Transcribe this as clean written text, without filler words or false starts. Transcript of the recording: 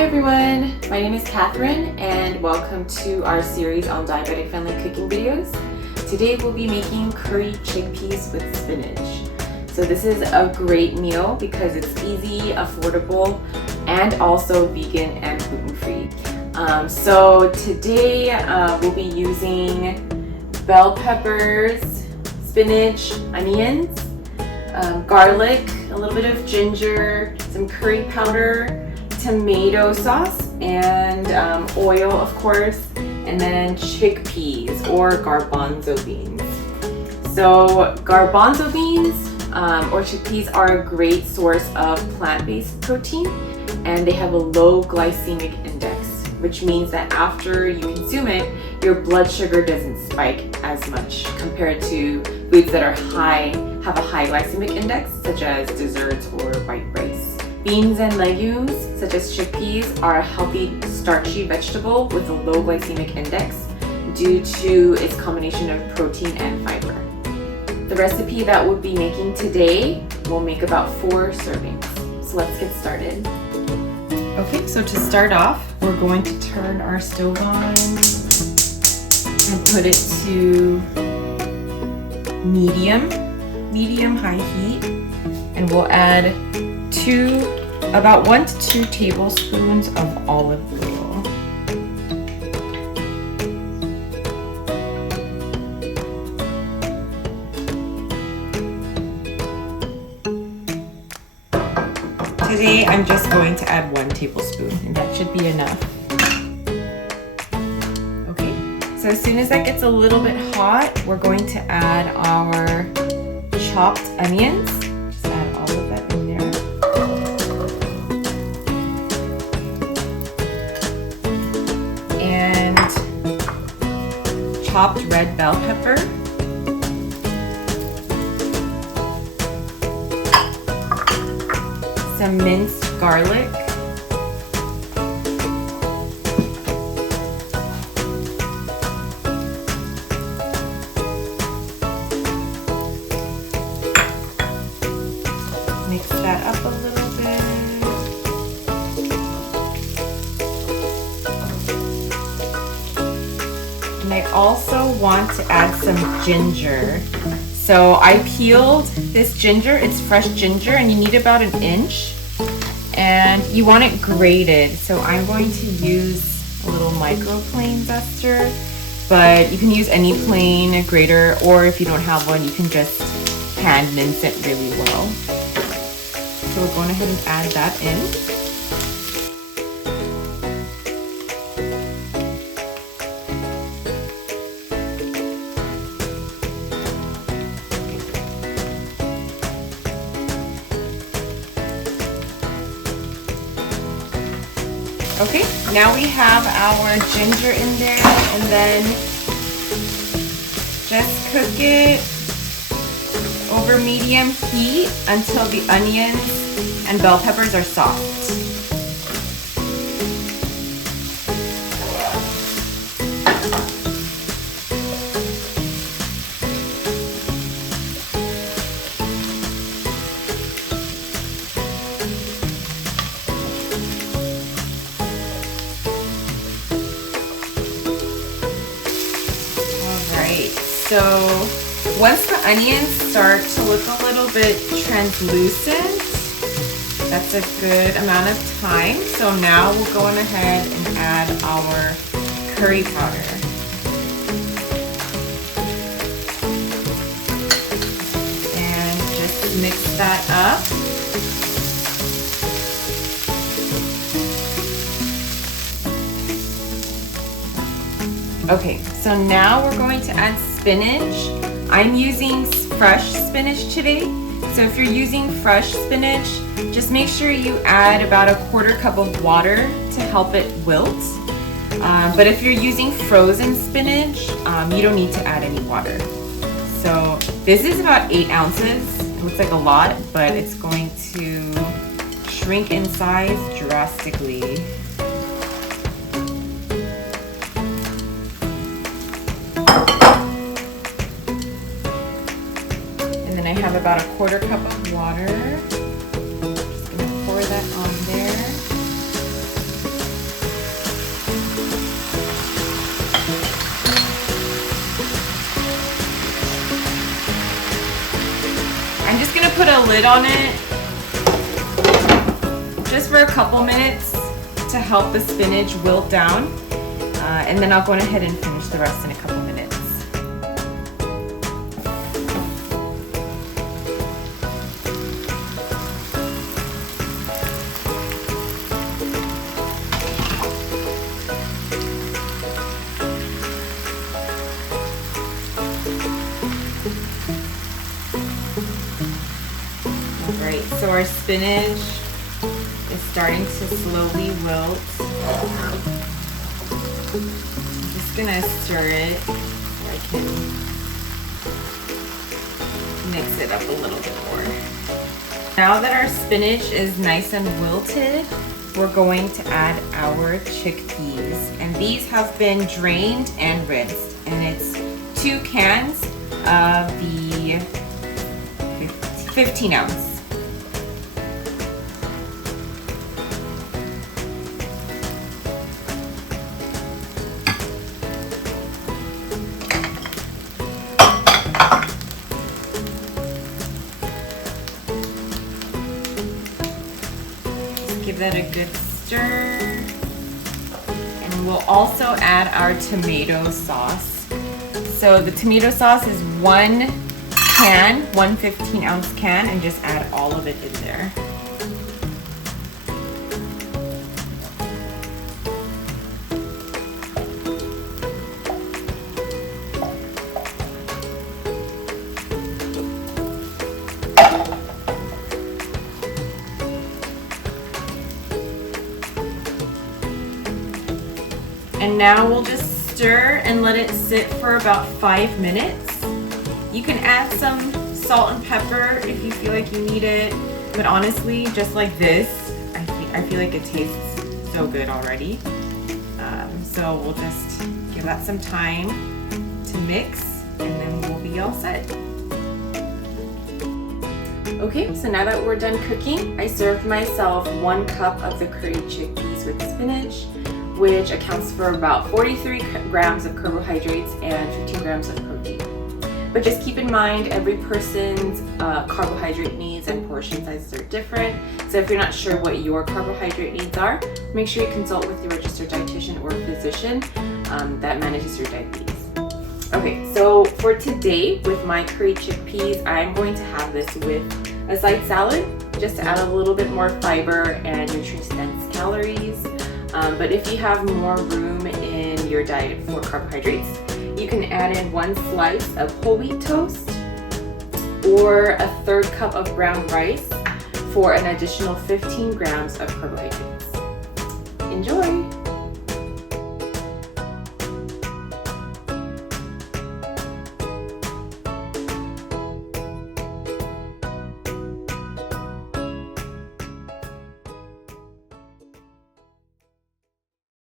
Hi everyone, my name is Katherine and welcome to our series on diabetic friendly cooking videos. Today we'll be making curried chickpeas with spinach. So this is a great meal because it's easy, affordable, and also vegan and gluten-free. So today we'll be using bell peppers, spinach, onions, garlic, a little bit of ginger, some curry powder, tomato sauce, and oil, of course, and then chickpeas or garbanzo beans. So garbanzo beans or chickpeas are a great source of plant-based protein, and they have a low glycemic index, which means that after you consume it, your blood sugar doesn't spike as much compared to foods that have a high glycemic index, such as desserts or white rice. Beans and legumes, such as chickpeas, are a healthy starchy vegetable with a low glycemic index due to its combination of protein and fiber. The recipe that we'll be making today will make about 4 servings. So let's get started. Okay, so to start off, we're going to turn our stove on and put it to medium-high heat, and we'll add about 1 to 2 tablespoons of olive oil. Today I'm just going to add 1 tablespoon, and that should be enough. Okay, so as soon as that gets a little bit hot, we're going to add our chopped onions. Just add all of that in there. And chopped red bell pepper. Some minced garlic. Mix that up a little bit. And I also want to add some ginger. So I peeled this ginger, it's fresh ginger, and you need about 1 inch. And you want it grated, so I'm going to use a little microplane zester, but you can use any plane grater, or if you don't have one, you can just hand mince it really well. So we're going ahead and add that in. Okay, now we have our ginger in there, and then just cook it over medium heat until the onions and bell peppers are soft. So once the onions start to look a little bit translucent, that's a good amount of time. So now we'll go on ahead and add our curry powder. And just mix that up. Okay, so now we're going to add spinach. I'm using fresh spinach today. So if you're using fresh spinach, just make sure you add about 1/4 cup of water to help it wilt. But if you're using frozen spinach, you don't need to add any water. So this is about 8 ounces. It looks like a lot, but it's going to shrink in size drastically. And then I have about 1/4 cup of water. Just gonna pour that on there. put a lid on it just for a couple minutes to help the spinach wilt down, and then I'll go ahead and finish the rest in a couple minutes. Alright, so our spinach is starting to slowly wilt. I'm just gonna stir it so I can mix it up a little bit more. Now that our spinach is nice and wilted, we're going to add our chickpeas. And these have been drained and rinsed. And it's 2 cans of the 15 ounce. Give that a good stir, and we'll also add our tomato sauce. So the tomato sauce is 1 can, 1 15-ounce can, and just add all of it in there. And now we'll just stir and let it sit for about 5 minutes. You can add some salt and pepper if you feel like you need it, but honestly, just like this, I feel like it tastes so good already. So we'll just give that some time to mix, and then we'll be all set. Okay, so now that we're done cooking, I served myself 1 cup of the curried chickpeas with spinach, which accounts for about 43 grams of carbohydrates and 15 grams of protein. But just keep in mind, every person's carbohydrate needs and portion sizes are different. So if you're not sure what your carbohydrate needs are, make sure you consult with your registered dietitian or physician that manages your diabetes. Okay, so for today with my curried chickpeas, I'm going to have this with a side salad, just to add a little bit more fiber and nutrient-dense calories. But if you have more room in your diet for carbohydrates, you can add in 1 slice of whole wheat toast or a 1/3 cup of brown rice for an additional 15 grams of carbohydrates. Enjoy!